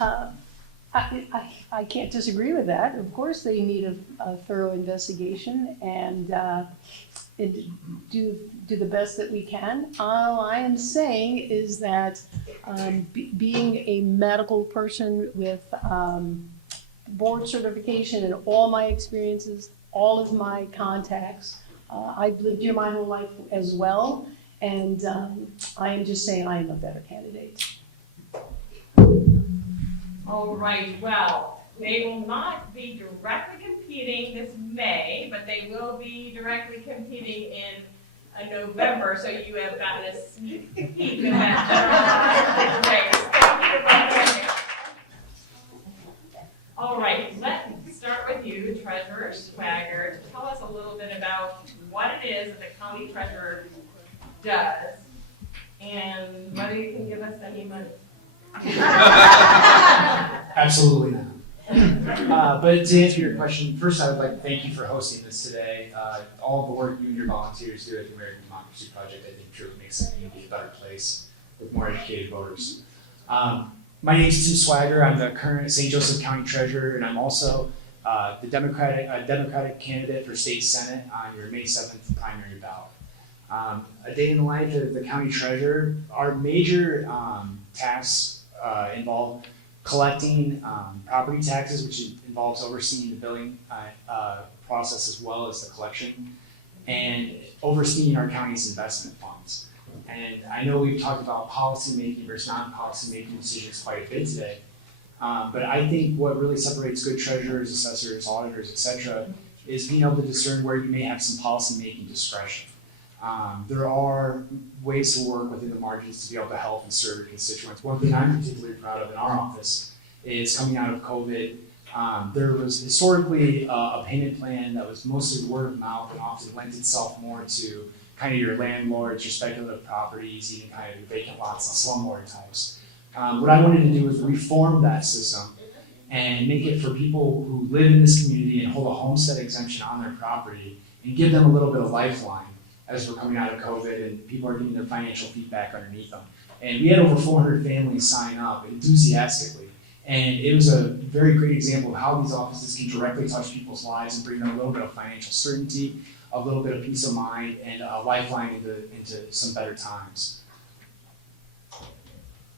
I can't disagree with that. Of course, they need a thorough investigation and do the best that we can. All I am saying is that being a medical person with board certification and all my experiences, all of my contacts, I've lived here my whole life as well, and I am just saying I am a better candidate. All right, well, they will not be directly competing this May, but they will be directly competing in November, so you have gotten a sneak peek in that race. Thank you. All right, let's start with you, Treasurer Swagger, to tell us a little bit about what it is that the county treasurer does, and whether you can give us any money. Absolutely not. But to answer your question, first I would like to thank you for hosting this today. All of the work you and your volunteers do at the American Democracy Project, I think, truly makes the community a better place with more educated voters. My name is Tim Swagger. I'm the current St. Joseph County Treasurer, and I'm also the Democratic candidate for State Senate on your May 7th primary ballot. A day in the life of the County Treasurer, our major tasks involve collecting property taxes, which involves overseeing the billing process as well as the collection, and overseeing our county's investment funds. And I know we've talked about policy making versus non-policy making decisions quite a bit today, but I think what really separates good treasurers, assessors, auditors, etc., is being able to discern where you may have some policy making discretion. There are ways to work within the margins to be able to help and serve your constituents. One thing I'm particularly proud of in our office is coming out of COVID, there was historically a payment plan that was mostly word of mouth and often lent itself more to kind of your landlords, your speculative properties, even kind of your vacant lots and slumlord types. What I wanted to do was reform that system and make it for people who live in this community and hold a homestead exemption on their property and give them a little bit of lifeline as we're coming out of COVID and people are getting their financial feedback underneath them. And we had over 400 families sign up enthusiastically. And it was a very great example of how these offices can directly touch people's lives and bring them a little bit of financial certainty, a little bit of peace of mind, and a lifeline into some better times.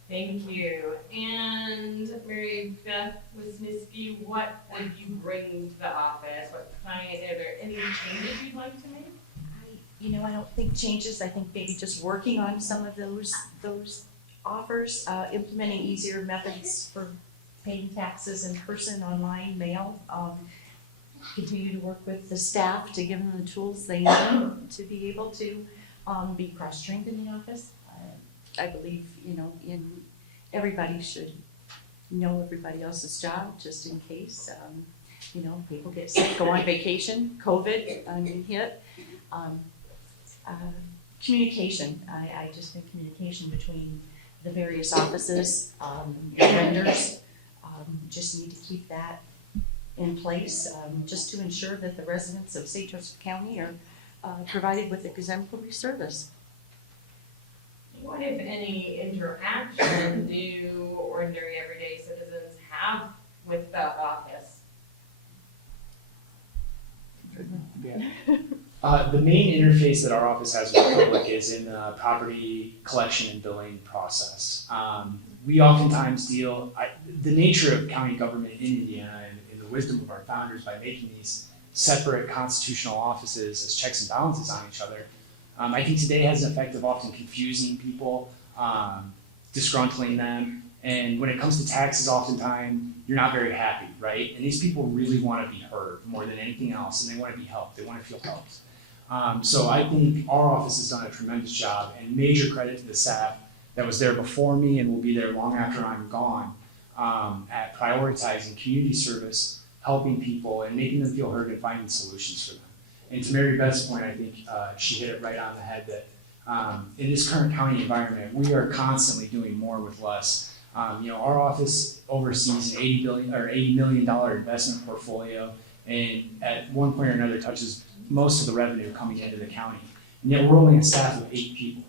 Thank you. And Mary Beth Wisniewski, what would you bring to the office? What kind, are there any changes you'd like to make? I don't think changes. I think maybe just working on some of those offers, implementing easier methods for paying taxes in person, online, mail. Continue to work with the staff to give them the tools they need to be able to be cross-trained in the office. I believe, everybody should know everybody else's job just in case, people get sick, go on vacation, COVID hit. Communication. I just think communication between the various offices, the vendors, just need to keep that in place just to ensure that the residents of St. Joseph County are provided with exemplary service. What, if any, interaction do ordinary everyday citizens have with the office? Yeah. The main interface that our office has with the public is in the property collection and billing process. We oftentimes deal, the nature of county government in Indiana and the wisdom of our founders by making these separate constitutional offices as checks and balances on each other, I think today has an effect of often confusing people, disgruntling them, and when it comes to taxes, oftentimes you're not very happy, right? And these people really want to be heard more than anything else, and they want to be helped, they want to feel helped. So I think our office has done a tremendous job, and major credit to the staff that was there before me and will be there long after I'm gone, at prioritizing community service, helping people, and making them feel heard and finding solutions for them. And to Mary Beth's point, I think she hit it right on the head that in this current county environment, we are constantly doing more with less. Our office oversees an $80 million investment portfolio, and at one point or another touches most of the revenue coming into the county. And yet we're only a staff of 8 people.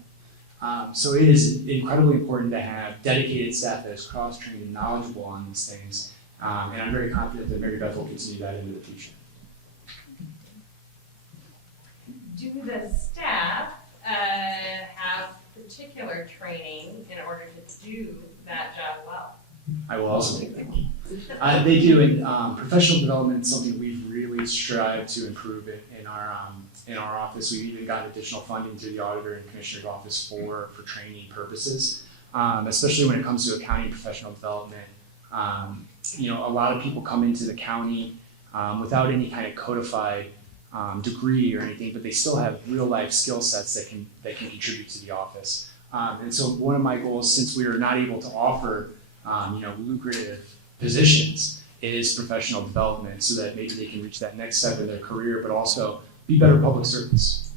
So it is incredibly important to have dedicated staff that is cross-trained and knowledgeable on these things. And I'm very confident that Mary Beth will continue that into the future. Do the staff have particular training in order to do that job well? I will also take that. They do, and professional development is something we've really strived to improve in our office. We've even gotten additional funding through the Auditor and Commissioner's Office for training purposes, especially when it comes to accounting professional development. A lot of people come into the county without any kind of codified degree or anything, but they still have real life skill sets that can contribute to the office. And so one of my goals, since we are not able to offer lucrative positions, is professional development so that maybe they can reach that next step in their career, but also be better public servants.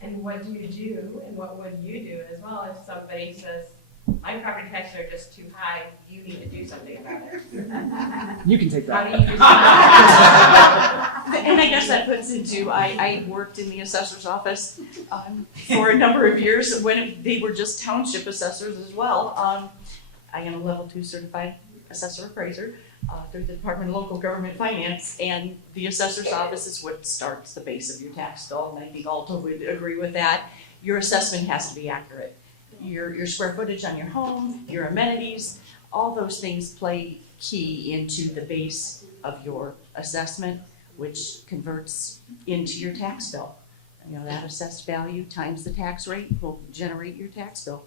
And what do you do, and what would you do as well if somebody says, my property taxes are just too high, you need to do something about it? You can take How that. do you decide? And I guess that puts into, I worked in the assessor's office for a number of years when they were just township assessors as well. I am a level 2 certified assessor appraiser through the Department of Local Government Finance, and the assessor's office is what starts the base of your tax bill, and I think Alta would agree with that. Your assessment has to be accurate. Your square footage on your home, your amenities, all those things play key into the base of your assessment, which converts into your tax bill. That assessed value times the tax rate will generate your tax bill.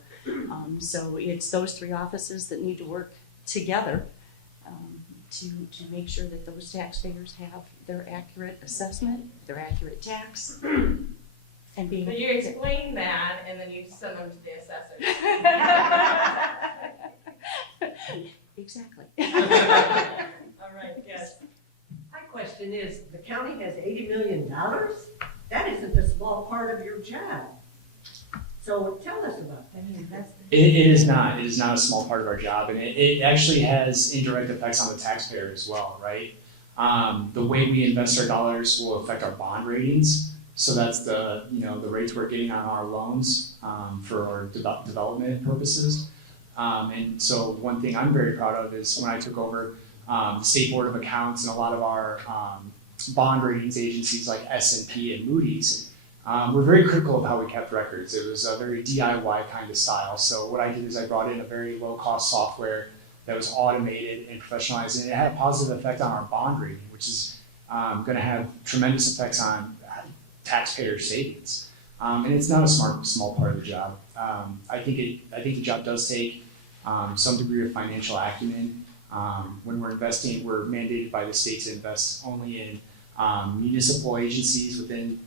So it's those 3 offices that need to work together to make sure that those taxpayers have their accurate assessment, their accurate tax, and being. So you explain that, and then you send them to the assessor. Exactly. All right, yes. My question is, the county has $80 million? That isn't a small part of your job. So tell us about that. It is not. It is not a small part of our job, and it actually has indirect effects on the taxpayer as well, right? The way we invest our dollars will affect our bond ratings. So that's the rates we're getting on our loans for our development purposes. And so one thing I'm very proud of is when I took over the State Board of Accounts and a lot of our bond ratings agencies like S&P and Moody's, we're very critical of how we kept records. It was a very DIY kind of style. So what I did is I brought in a very low cost software that was automated and professionalized, and it had a positive effect on our bond rating, which is going to have tremendous effects on taxpayer savings. And it's not a small part of the job. I think the job does take some degree of financial acumen. When we're investing, we're mandated by the state to invest only in municipal agencies within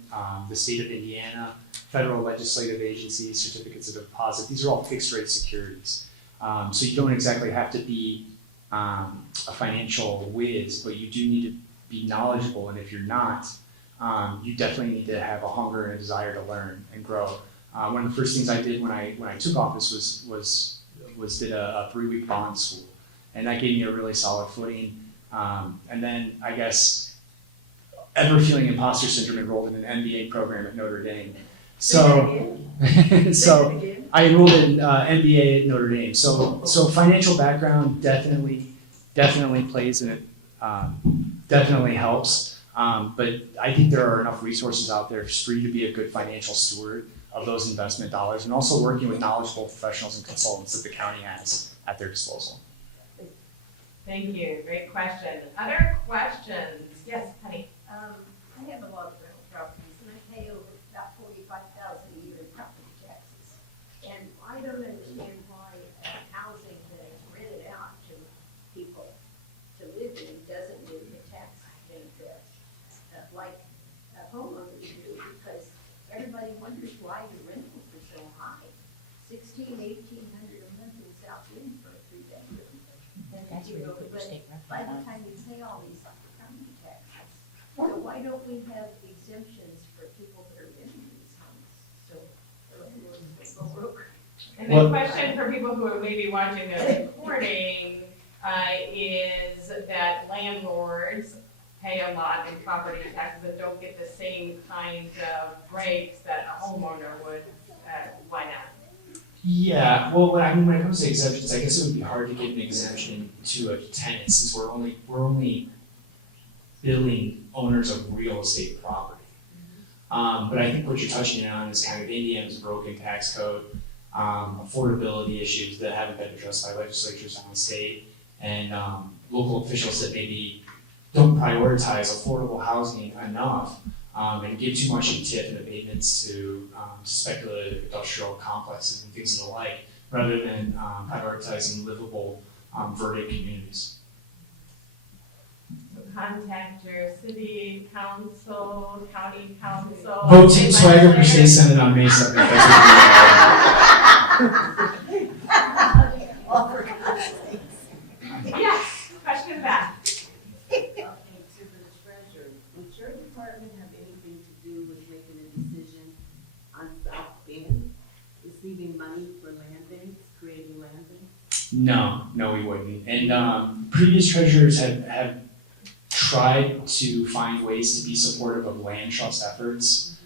the state of Indiana, federal legislative agencies, certificates of deposit. These are all fixed rate securities. So you don't exactly have to be a financial whiz, but you do need to be knowledgeable. And if you're not, you definitely need to have a hunger and a desire to learn and grow. One of the first things I did when I took office was did a 3-week bond school, and that gave me a really solid footing. And then I guess ever feeling imposter syndrome, enrolled in an MBA program at Notre Dame. So I enrolled in MBA at Notre Dame. So financial background definitely plays in it, definitely helps. But I think there are enough resources out there for you to be a good financial steward of those investment dollars, and also working with knowledgeable professionals and consultants that the county has at their disposal. Thank you. Great question. Other questions? Yes, Penny. I have a lot of rental properties, and I pay over about $45,000 a year in property taxes. And I don't understand why housing that is rented out to people to live in doesn't get the tax benefit like homeowners do, because everybody wonders why the rentals are so high. $1,600, $1,800 a month in South Bend for a 3-bedroom. That's You where know, you put your but state by revenue. the time you pay all these property taxes, so why don't we have exemptions for people that are renting these homes? So everyone's go broke. And the question for people who are maybe watching the recording is that landlords pay a lot in property taxes and don't get the same kind of breaks that a homeowner would, why not? Yeah, well, when it comes to exemptions, I guess it would be hard to give an exemption to a tenant since we're only billing owners of real estate property. But I think what you're touching on is kind of Indiana's broken tax code, affordability issues that haven't been addressed by legislatures on the state, and local officials that maybe don't prioritize affordable housing enough, and give too much in TIF and abatements to speculative industrial complexes and things of the like, rather than prioritizing livable, verdant communities. So contact your city council, county council. Vote Team Swagger for state senate on May 7th. Yes, question back. To the treasurer, would your department have anything to do with making a decision on South Bend, receiving money for land banks, creating land banks? No, we wouldn't. And previous treasurers have tried to find ways to be supportive of land trust efforts,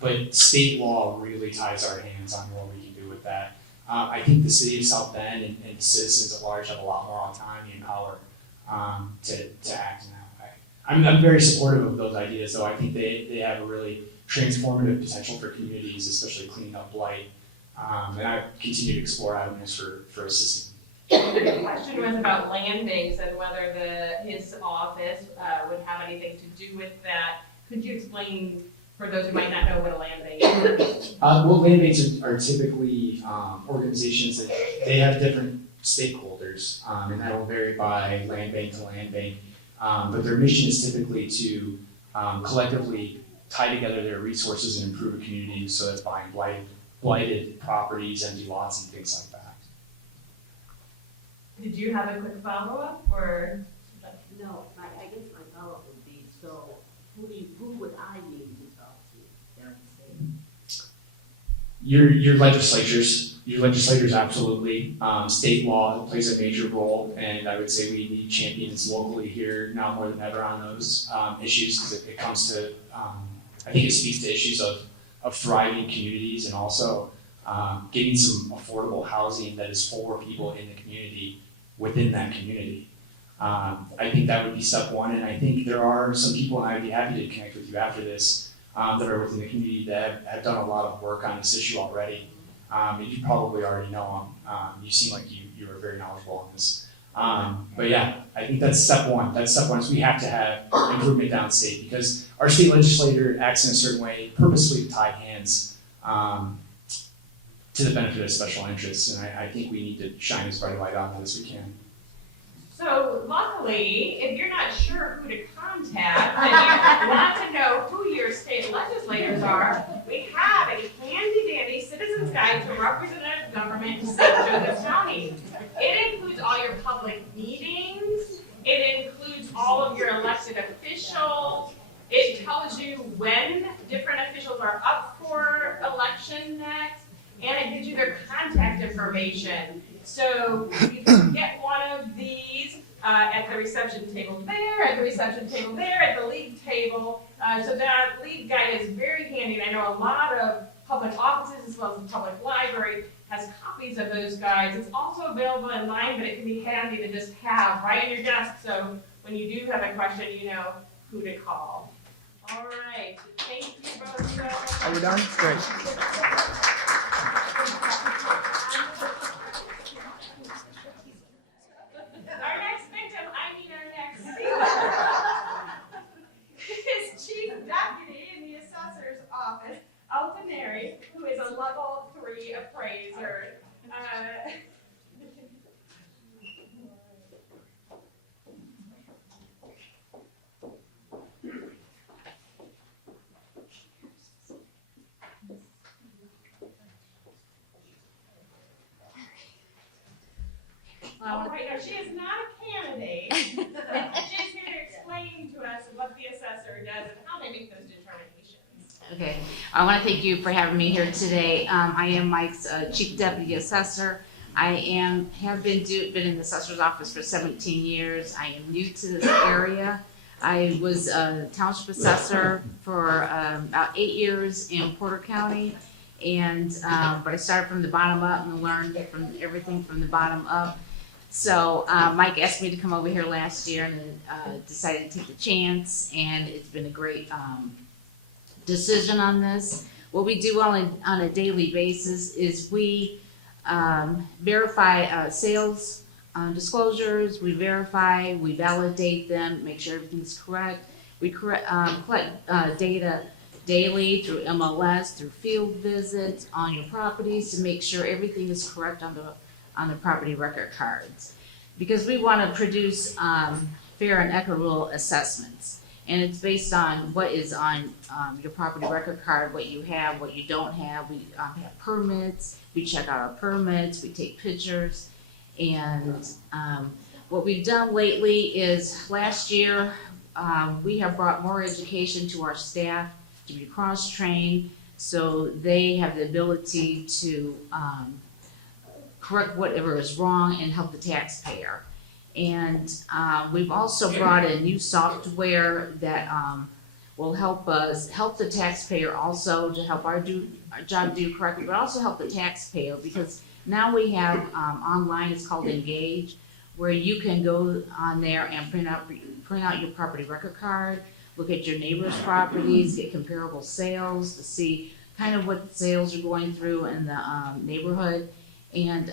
but state law really ties our hands on what we can do with that. I think the city of South Bend and citizens at large have a lot more autonomy and power to act in that way. I'm very supportive of those ideas, though. I think they have a really transformative potential for communities, especially cleaning up blight. And I continue to explore avenues for assisting. The question was about land banks and whether his office would have anything to do with that. Could you explain for those who might not know what a land bank is? Well, land banks are typically organizations that they have different stakeholders, and that will vary by land bank to land bank. But their mission is typically to collectively tie together their resources and improve a community, so that's buying blighted properties, empty lots, and things like that. Did you have a quick follow-up or? No, I guess my follow-up would be, so who would I need to talk to down the state? Your legislators absolutely. State law plays a major role, and I would say we need champions locally here now more than ever on those issues, because it comes to, I think it speaks to issues of thriving communities and also getting some affordable housing that is for people in the community within that community. I think that would be step one, and I think there are some people, and I'd be happy to connect with you after this, that are within the community that have done a lot of work on this issue already. You probably already know them. You seem like you are very knowledgeable on this. But yeah, I think that's step one. That's step one, is we have to have improvement downstate, because our state legislator acts in a certain way purposely to tie hands to the benefit of special interests, and I think we need to shine as bright a light on that as we can. So luckily, if you're not sure who to contact, and you want to know who your state legislators are, we have a handy-dandy citizen's guide to representative government in St. Joseph County. It includes all your public meetings. It includes all of your elected officials. It tells you when different officials are up for election next, and it gives you their contact information. So you can get one of these at the reception table there, at the reception table there, at the league table. So that league guide is very handy, and I know a lot of public offices as well as the public library has copies of those guides. It's also available online, but it can be handy to just have right on your desk, so when you do have a question, you know who to call. All right, thank you both so much. Are we done? Great. Our next victim, our next speaker, is Chief Deputy in the Assessor's Office, Alta Neri, who is a level 3 appraiser. All right, now she is not a candidate. She's here to explain to us what the assessor does and how they make those determinations. Okay, I want to thank you for having me here today. I am Mike's Chief Deputy Assessor. I have been in the assessor's office for 17 years. I am new to this area. I was a township assessor for about 8 years in Porter County. And, but I started from the bottom up and learned from everything from the bottom up. So Mike asked me to come over here last year and decided to take the chance, and it's been a great decision on this. What we do on a daily basis is we verify sales disclosures, we verify, we validate them, make sure everything's correct. We collect data daily through MLS, through field visits on your properties to make sure everything is correct on the property record cards. Because we want to produce fair and equitable assessments. And it's based on what is on your property record card, what you have, what you don't have. We have permits, we check out our permits, we take pictures. And what we've done lately is last year, we have brought more education to our staff to be cross-trained, so they have the ability to correct whatever is wrong and help the taxpayer. And we've also brought in new software that will help the taxpayer also to help our job do correctly, but also help the taxpayer, because now we have online, it's called Engage, where you can go on there and print out your property record card, look at your neighbor's properties, get comparable sales to see kind of what sales are going through in the neighborhood. And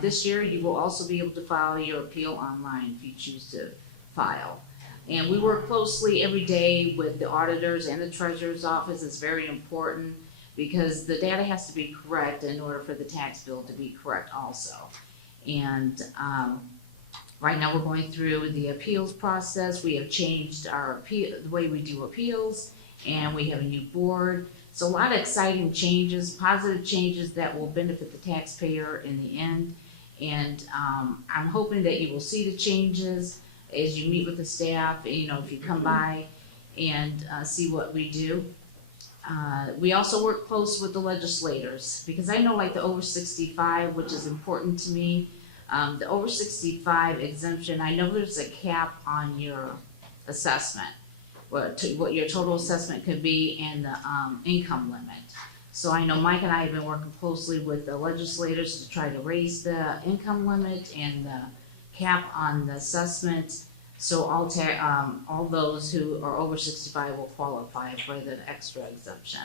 this year you will also be able to file your appeal online if you choose to file. And we work closely every day with the auditors and the treasurer's office. It's very important because the data has to be correct in order for the tax bill to be correct also. And right now we're going through the appeals process. We have changed the way we do appeals, and we have a new board. So a lot of exciting changes, positive changes that will benefit the taxpayer in the end. And I'm hoping that you will see the changes as you meet with the staff, if you come by and see what we do. We also work close with the legislators, because I know like the over 65, which is important to me. The over 65 exemption, I know there's a cap on your assessment, what your total assessment could be, and the income limit. So I know Mike and I have been working closely with the legislators to try to raise the income limit and the cap on the assessment. So all those who are over 65 will qualify for the extra exemption.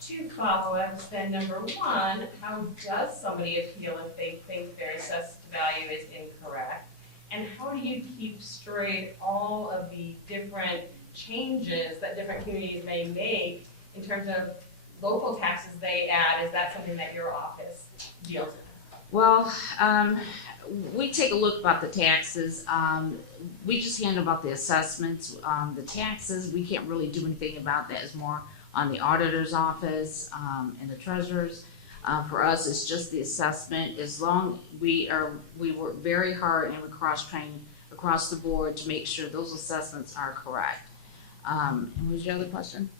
Two follow-ups then. Number one, how does somebody appeal if they think their assessed value is incorrect? And how do you keep straight all of the different changes that different communities may make in terms of local taxes they add? Is that something that your office deals with? Well, we take a look about the taxes. We just handle about the assessments. The taxes, we can't really do anything about that. It's more on the auditor's office and the treasurer's. For us, it's just the assessment. As long we work very hard and we cross-train across the board to make sure those assessments are correct. And what was your other question?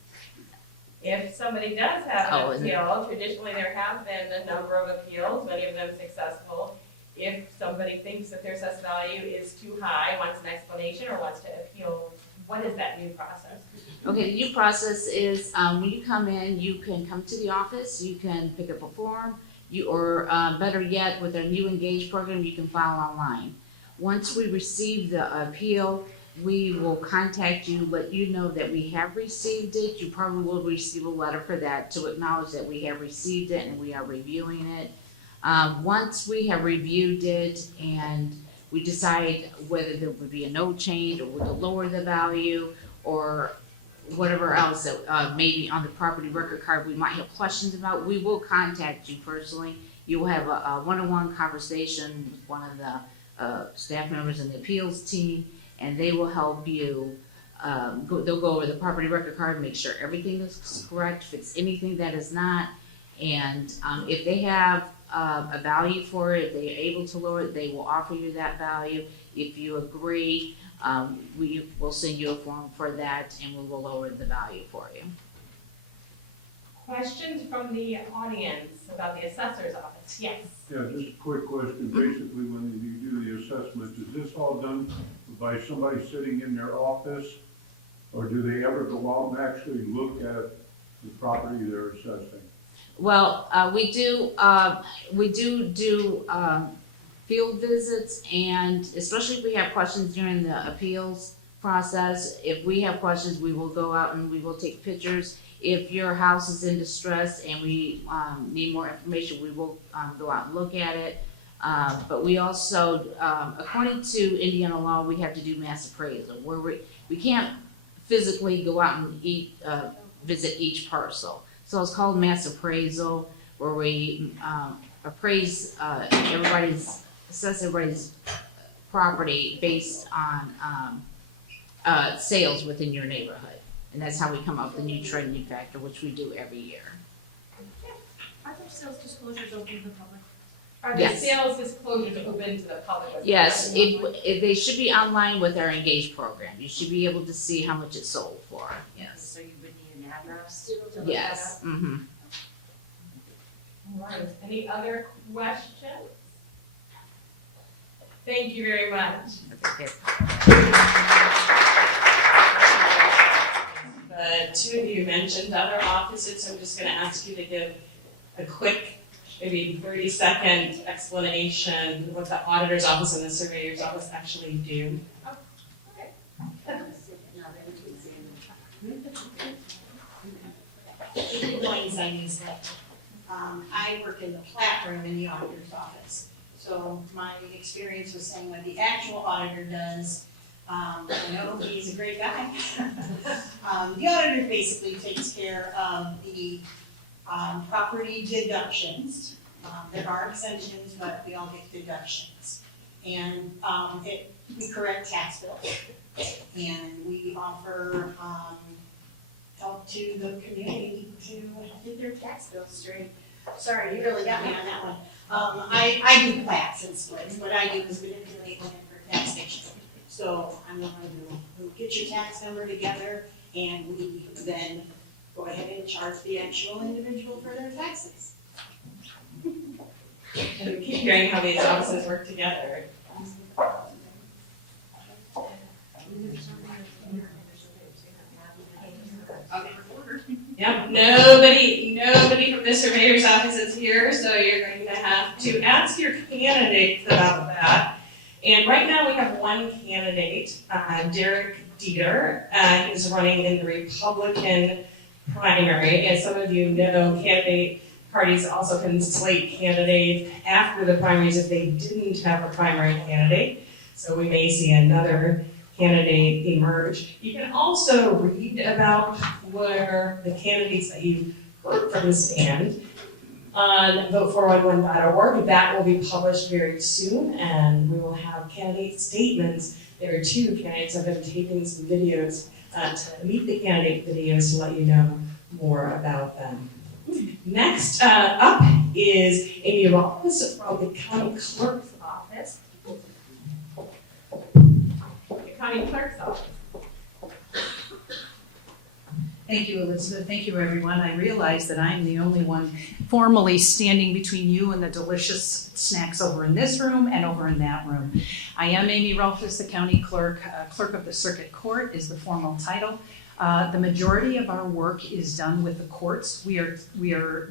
If somebody does have an appeal, traditionally there have been a number of appeals, many of them successful. If somebody thinks that their assessed value is too high, wants an explanation or wants to appeal, what is that new process? Okay, the new process is when you come in, you can come to the office, you can pick up a form, or better yet, with our new Engage program, you can file online. Once we receive the appeal, we will contact you, let you know that we have received it. You probably will receive a letter for that to acknowledge that we have received it and we are reviewing it. Once we have reviewed it and we decide whether there would be a no change or would it lower the value or whatever else that maybe on the property record card we might have questions about, we will contact you personally. You will have a one-on-one conversation with one of the staff members in the appeals team, and they will help you. They'll go over the property record card and make sure everything is correct, fix anything that is not, and if they have a value for it, if they are able to lower it, they will offer you that value. If you agree, we will send you a form for that, and we will lower the value for you. Questions from the audience about the assessor's office? Yes. Yeah, just a quick question. Basically, when you do the assessment, is this all done by somebody sitting in their office? Or do they ever go out and actually look at the property they're assessing? Well, we do field visits, and especially if we have questions during the appeals process, if we have questions, we will go out and we will take pictures. If your house is in distress and we need more information, we will go out and look at it. But we also, according to Indiana law, we have to do mass appraisal, where we can't physically go out and visit each parcel. So it's called mass appraisal, where we assess everybody's property based on sales within your neighborhood. And that's how we come up with the new trending factor, which we do every year. Are those sales disclosures open to the public? Are the Yes. sales disclosures open to the public? as Yes, well? if they should be online with our Engage program. You should be able to see how much it sold for. Yes. So you would need an address to look that up? Yes. Mm-hmm. All right, any other questions? Thank you very much. The two of you mentioned other offices, so I'm just gonna ask you to give a quick, maybe 30-second explanation what the auditor's office and the surveyor's office actually do. Good morning, my name is Beth. I work in the plat room in the auditor's office. So my experience was saying what the actual auditor does, I know he's a great guy. The auditor basically takes care of the property deductions. There are exemptions, but we all get deductions. And we correct tax bills. And we offer help to the community to get their tax bills straight. Sorry, you really got me on that one. I do plats and splits. What I do is manipulate them for taxation. So I'm the one who gets your tax number together, and we then go ahead and charge the actual individual for their taxes. And we keep hearing how these offices work together. Yep, nobody from the surveyor's office is here, so you're going to have to ask your candidates about that. And right now we have one candidate, Derek Dieter, who's running in the Republican primary. As some of you know, candidate parties also can slate candidates after the primaries if they didn't have a primary candidate. So we may see another candidate emerge. You can also read about where the candidates that you've heard from stand on vote411.org. That will be published very soon, and we will have candidate statements. There are two candidates that have been taping some videos to meet the candidate videos to let you know more about them. Next up is Amy Rolfes from the County Clerk's office. County Clerk's office. Thank you, Elizabeth. Thank you, everyone. I realize that I'm the only one formally standing between you and the delicious snacks over in this room and over in that room. I am Amy Rolfes, the County Clerk. Clerk of the Circuit Court is the formal title. The majority of our work is done with the courts. We are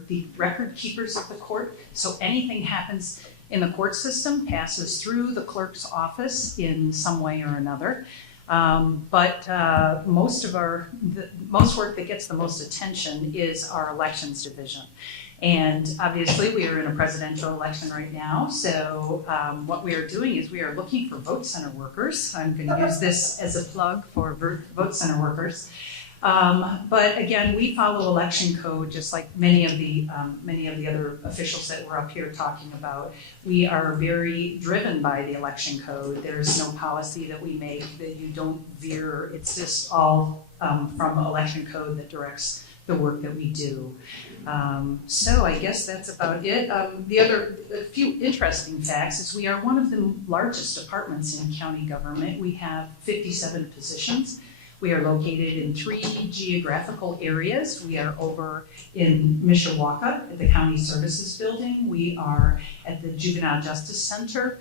the record keepers of the court, so anything happens in the court system passes through the clerk's office in some way or another. But most work that gets the most attention is our elections division. And obviously we are in a presidential election right now, so what we are doing is we are looking for vote center workers. I'm going to use this as a plug for vote center workers. But again, we follow election code just like many of the other officials that were up here talking about. We are very driven by the election code. There's no policy that we make that you don't veer. It's just all from election code that directs the work that we do. So I guess that's about it. A few interesting facts is we are one of the largest departments in county government. We have 57 positions. We are located in 3 geographical areas. We are over in Mishawaka at the County Services Building. We are at the Juvenile Justice Center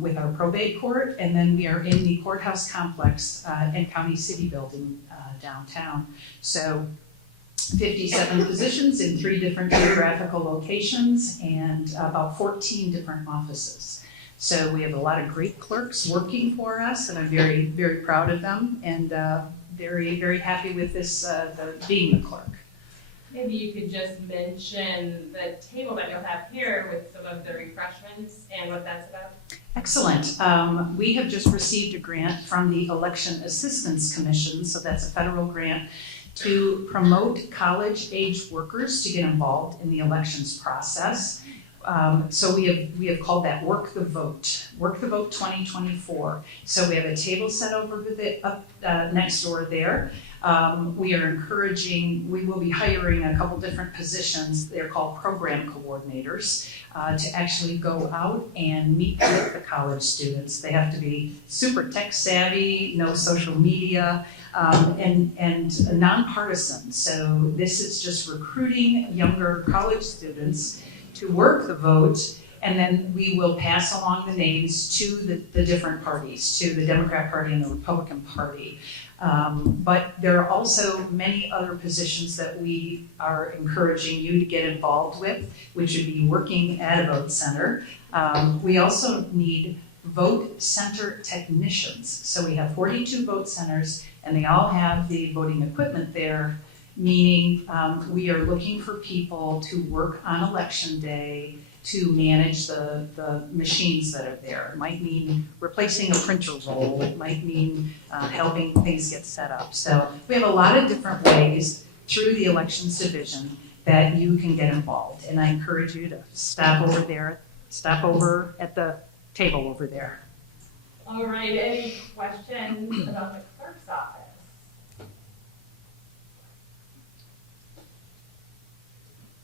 with our probate court, and then we are in the courthouse complex and county city building downtown. So 57 positions in 3 different geographical locations and about 14 different offices. So we have a lot of great clerks working for us, and I'm very, very proud of them, and very, very happy with this, being the clerk. Maybe you could just mention the table that you'll have here with some of the refreshments and what that's about. Excellent. We have just received a grant from the Election Assistance Commission, so that's a federal grant, to promote college-age workers to get involved in the elections process. So we have called that Work the Vote 2024. So we have a table set over next door there. We are encouraging, we will be hiring a couple different positions. They're called program coordinators to actually go out and meet with the college students. They have to be super tech savvy, know social media, and nonpartisan. So this is just recruiting younger college students to work the vote, and then we will pass along the names to the different parties, to the Democrat Party and the Republican Party. But there are also many other positions that we are encouraging you to get involved with, which would be working at a vote center. We also need vote center technicians. So we have 42 vote centers, and they all have the voting equipment there, meaning we are looking for people to work on election day to manage the machines that are there. It might mean replacing a printer roll, it might mean helping things get set up. So we have a lot of different ways through the elections division that you can get involved. And I encourage you to stop over at the table over there. All right, any questions about the clerk's office?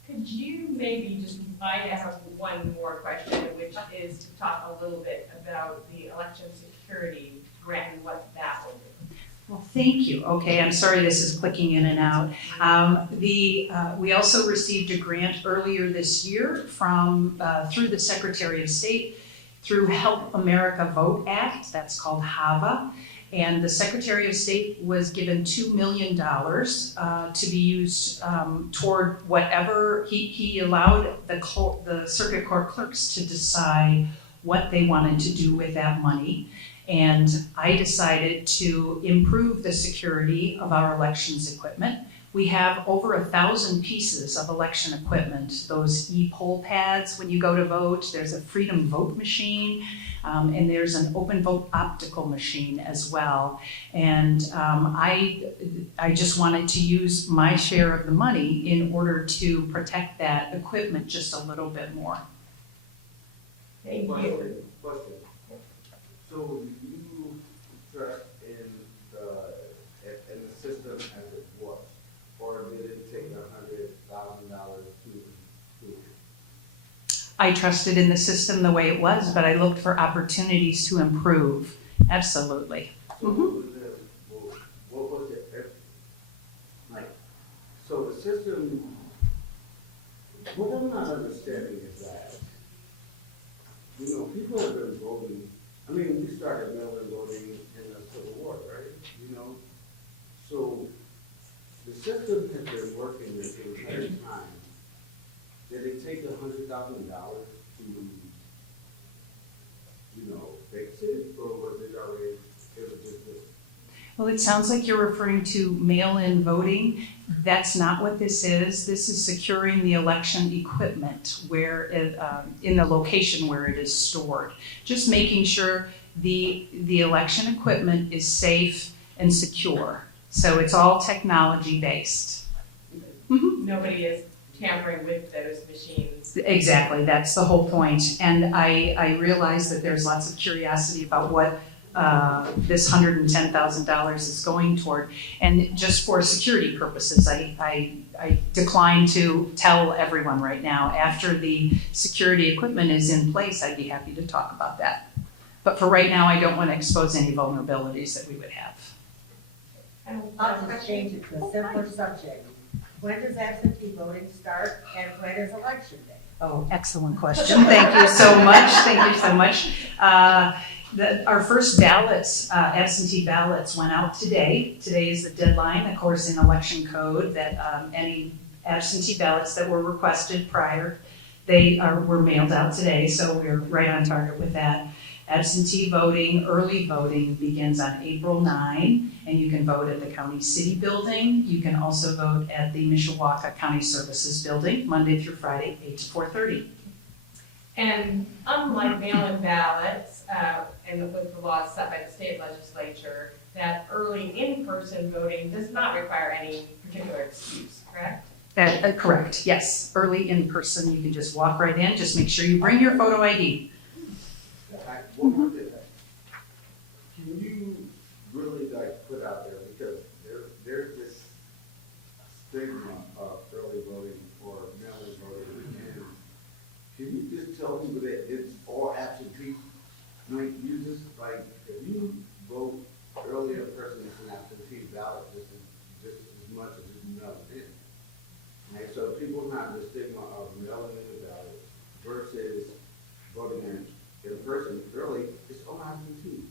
Could you maybe just, I have one more question, which is to talk a little bit about the election security grant and what that will do. Well, thank you. Okay, I'm sorry this is clicking in and out. We also received a grant earlier this year from through the Secretary of State through Help America Vote Act. That's called HAVA. And the Secretary of State was given $2 million to be used toward whatever he allowed the circuit court clerks to decide what they wanted to do with that money. And I decided to improve the security of our elections equipment. We have over 1,000 pieces of election equipment, those e-poll pads when you go to vote, there's a Freedom Vote machine, and there's an Open Vote optical machine as well. And I just wanted to use my share of the money in order to protect that equipment just a little bit more. Thank you. Question. So you trust in the system as it was, or did it take $100,000 to? I trusted in the system the way it was, but I looked for opportunities to improve. Absolutely. So what was it? Like, so the system, what I'm not understanding is that, people have been voting. I mean, we started mail-in voting in the Civil War, right? So the system has been working this entire time. Did they take $100,000 to, fix it, or was it already, it was just this? Well, it sounds like you're referring to mail-in voting. That's not what this is. This is securing the election equipment where it, in the location where it is stored. Just making sure the election equipment is safe and secure. So it's all technology based. Mm-hmm. Nobody is tampering with those machines. Exactly, that's the whole point. And I realize that there's lots of curiosity about what this $110,000 is going toward. And just for security purposes, I decline to tell everyone right now. After the security equipment is in place, I'd be happy to talk about that. But for right now, I don't want to expose any vulnerabilities that we would have. I'll just change it to a simpler subject. When does absentee voting start and when is election day? Oh, excellent question. Thank you so much. Thank you so much. Our first ballots, absentee ballots, went out today. Today is the deadline, of course, in election code that any absentee ballots that were requested prior, were mailed out today, so we're right on target with that. Absentee voting, early voting begins on April 9, and you can vote at the County City Building. You can also vote at the Mishawaka County Services Building, Monday through Friday, 8 to 4:30. And unlike mail-in ballots, and with the laws set by the state legislature, that early in-person voting does not require any particular excuse, correct? Correct, yes. Early in person, you can just walk right in, just make sure you bring your photo ID. One more thing. Can you really like put out there, because there's this stigma of early voting or mail-in voting, and can you just tell people that it's all absentee? Like, you just, like, if you vote early in person, it's an absentee ballot just as much as you mail it in. Right, so people have the stigma of mailing in the ballot versus voting in person early, it's all absentee.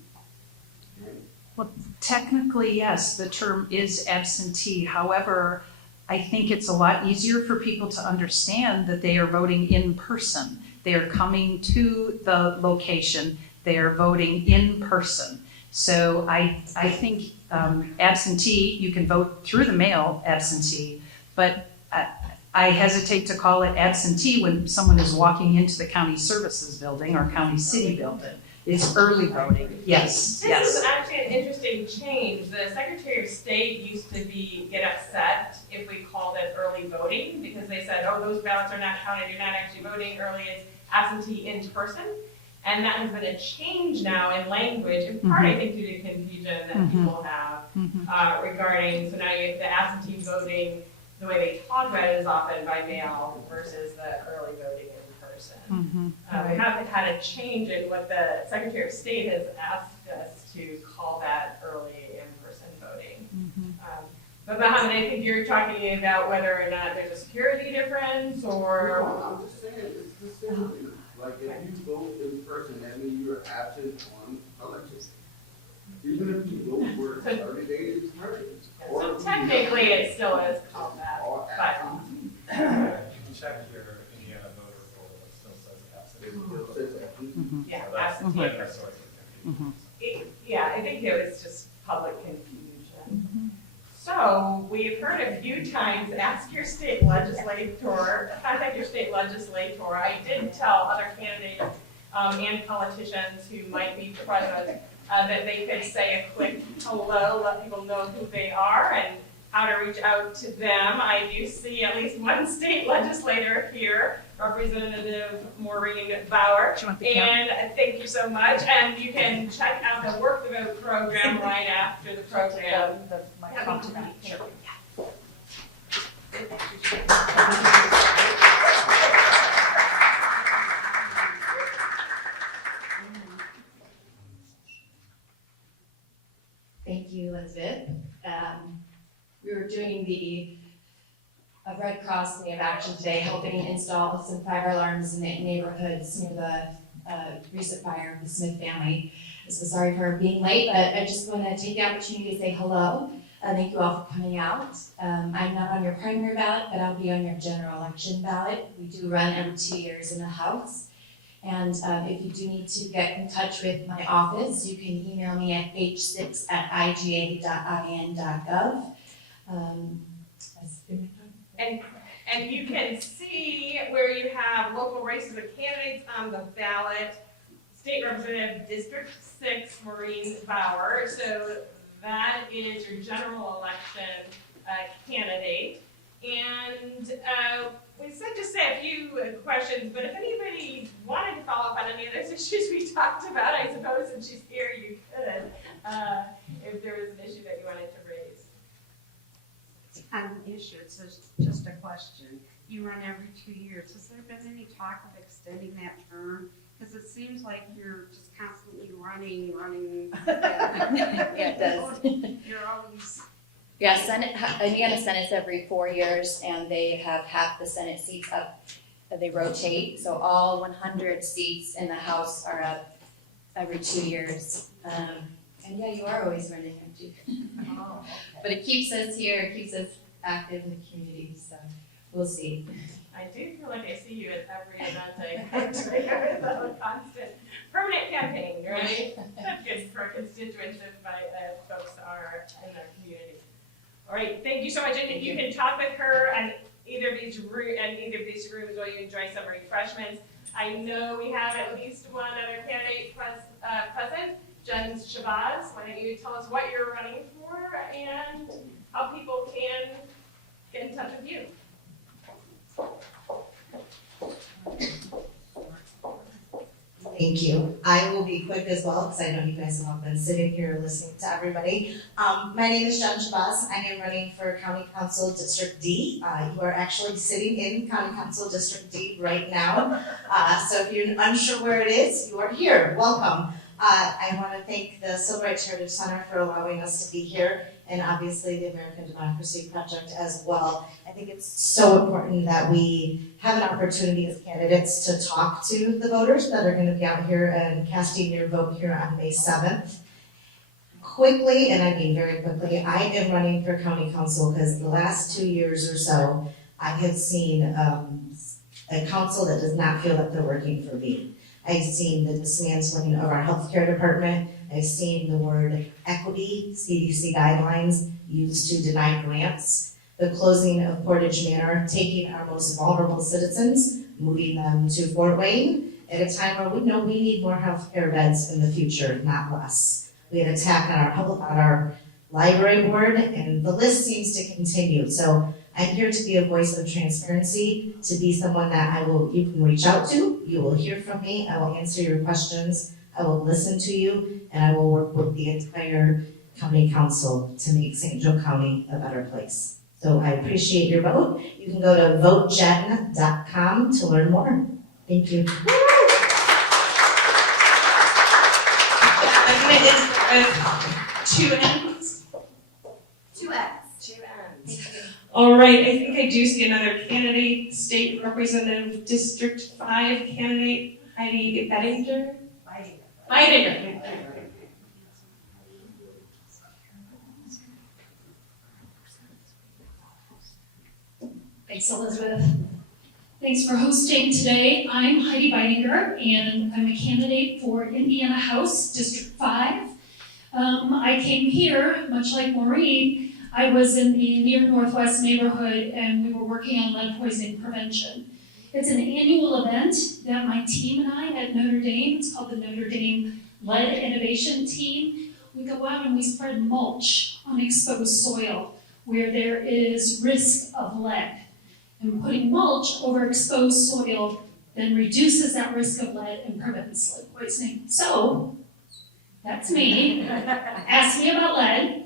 Right? Well, technically, yes, the term is absentee. However, I think it's a lot easier for people to understand that they are voting in person. They are coming to the location, they are voting in person. So I think absentee, you can vote through the mail absentee, but I hesitate to call it absentee when someone is walking into the county services building or county city building. It's early voting, yes, This yes. is actually an interesting change. The Secretary of State used to get upset if we called it early voting, because they said, oh, those ballots are not counted, you're not actually voting early, it's absentee in person. And that has been a change now in language, in part, I think, due to confusion that people have regarding, so now the absentee voting, the way they talk about it is often by mail versus the early voting in person. We haven't had a change in what the Secretary of State has asked us to call that early in-person voting. But Mohammed, I think you're talking about whether or not there's a security difference or. No, I'm just saying, it's the same. Like, if you vote in person, that means you're absent on election. Even if you vote for 30 days, it's 30. So technically, it still is called that, but. You can check your Indiana voter roll, it still says absentee. It still says absent. Yeah, So that's absentee. the source of confusion. Yeah, I think it was just public confusion. So we've heard a few times, ask your state legislator, contact your state legislator. I did tell other candidates and politicians who might be present that they could say a quick hello, let people know who they are and how to reach out to them. I do see at least one state legislator here, Representative Maureen Bauer. And thank you so much. And you can check out the Work the Vote program right after the program. Sure. Thank you, Elizabeth. We were doing the Red Cross Day of Action today, helping install some fire alarms in the neighborhoods near the recent fire of the Smith family. So sorry for being late, but I just want to take the opportunity to say hello. Thank you all for coming out. I'm not on your primary ballot, but I'll be on your general election ballot. We do run every 2 years in the House. And if you do need to get in touch with my office, you can email me at h6@iga.in.gov. And you can see where you have local races of candidates on the ballot. State Representative District 6, Maureen Bauer. So that is your general election candidate. And we said to say a few questions, but if anybody wanted to follow up on any of those issues we talked about, I suppose since she's here, you could, if there was an issue that you wanted to raise. On an issue, it's just a question. You run every 2 years. Has there been any talk of extending that term? Because it seems like you're just constantly running. Yeah, it does. You're always. Yeah, Indiana Senate's every 4 years, and they have half the Senate seats up they rotate, so all 100 seats in the House are up every 2 years. And yeah, you are always running empty. But it keeps us here, it keeps us active in the community, so we'll see. I do feel like I see you at every event I go to. It's a constant, permanent campaign, right? That's good for constituents if folks are in their community. All right, thank you so much. And you can talk with her and either of these rooms while you enjoy some refreshments. I know we have at least one other candidate present, Jen Shabazz. Why don't you tell us what you're running for and how people can get in touch with you? Thank you. I will be quick as well because I know you guys have all been sitting here listening to everybody. My name is Jen Shabazz. I am running for County Council District D. You are actually sitting in County Council District D right now. So if you're unsure where it is, you are here. Welcome. I want to thank the Civil Rights Heritage Center for allowing us to be here, and obviously the American Democracy Project as well. I think it's so important that we have an opportunity as candidates to talk to the voters that are going to be out here and casting your vote here on May 7th. Quickly, and I mean very quickly, I am running for County Council because the last 2 years or so, I have seen a council that does not feel like they're working for me. I've seen the dismantling of our healthcare department. I've seen the word equity, CDC guidelines used to deny grants, the closing of Portage Manor, taking our most vulnerable citizens, moving them to Fort Wayne at a time where we know we need more healthcare beds in the future, not less. We had an attack on our library board, and the list seems to continue. So I'm here to be a voice of transparency, to be someone that you can reach out to, you will hear from me, I will answer your questions, I will listen to you, and I will work with the entire county council to make St. Joe County a better place. So I appreciate your vote. You can go to votegen.com to learn more. Thank you. Two N's. Two X. All right, I think I do see another candidate, State Representative District 5 candidate, Heidi Bettinger. Heidinger. Thanks, Elizabeth. Thanks for hosting today. I'm Heidi Beidinger, and I'm a candidate for Indiana House, District 5. I came here, much like Maureen, I was in the near Northwest neighborhood, and we were working on lead poisoning prevention. It's an annual event that my team and I at Notre Dame, it's called the Notre Dame Lead Innovation Team, we go out and we spread mulch on exposed soil where there is risk of lead. And putting mulch over exposed soil then reduces that risk of lead and prevents lead poisoning. So, that's me. Ask me about lead.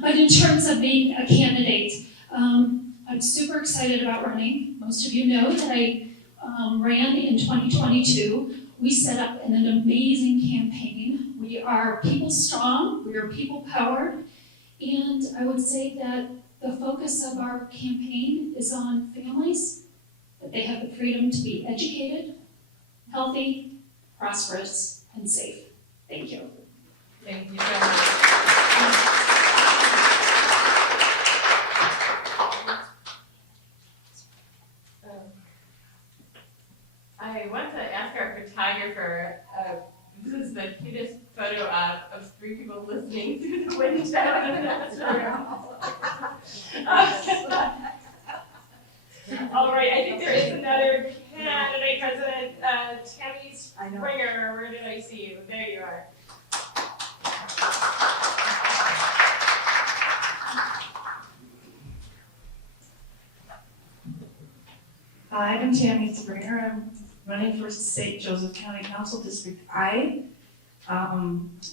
But in terms of being a candidate, I'm super excited about running. Most of you know that I ran in 2022. We set up an amazing campaign. We are people strong, we are people powered, and I would say that the focus of our campaign is on families, that they have the freedom to be educated, healthy, prosperous, and safe. Thank you. Thank you so much. I want to ask our photographer, this is the cutest photo of three people listening through the window in this room. All right, I think there is another candidate, President Tammy Springer. Where did I see you? There you are. Hi, I'm Tammy Springer. I'm running for St. Joseph County Council District I,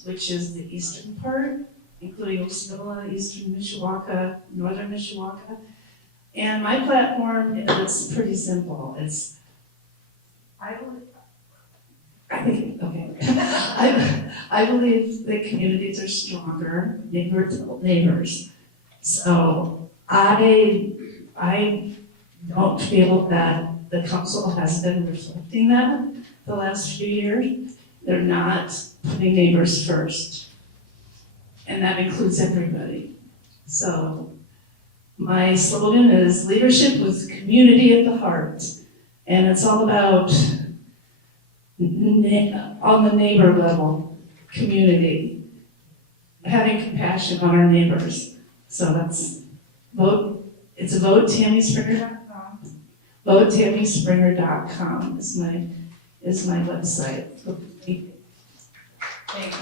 which is the eastern part, including Osceola, eastern Mishawaka, northern Mishawaka. And my platform is pretty simple. I believe that communities are stronger, neighbors help neighbors. So I don't feel that the council has been reflecting that the last few years. They're not putting neighbors first. And that includes everybody. So my slogan is leadership with community at the heart. And it's all about on the neighbor level, community, having compassion on our neighbors. So that's it's voteTammySpringer.com. VoteTammySpringer.com is my website. Thank you. Thank you.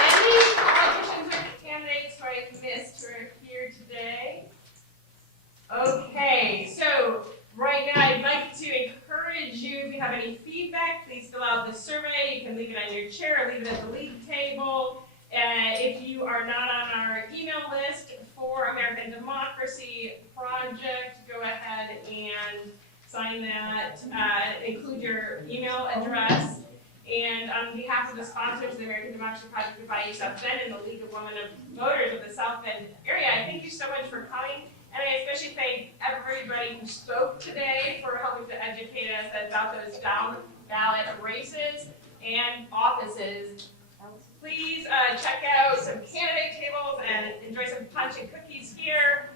Any politicians or candidates who I missed who are here today? Okay, so right now I'd like to encourage you, if you have any feedback, please fill out the survey. You can leave it on your chair or leave it at the league table. If you are not on our email list for American Democracy Project, go ahead and sign that, include your email address. And on behalf of the sponsors of the American Democracy Project, by South Bend and the League of Women Voters of the South Bend area, I thank you so much for coming. And I especially thank everybody who spoke today for helping to educate us about those down-ballot races and offices. Please check out some candidate tables and enjoy some punch and cookies here.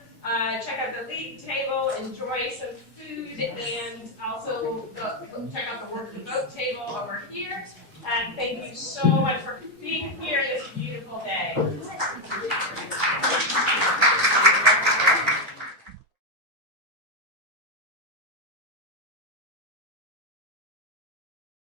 Check out the league table, enjoy some food, and also check out the work the vote table over here. And thank you so much for being here.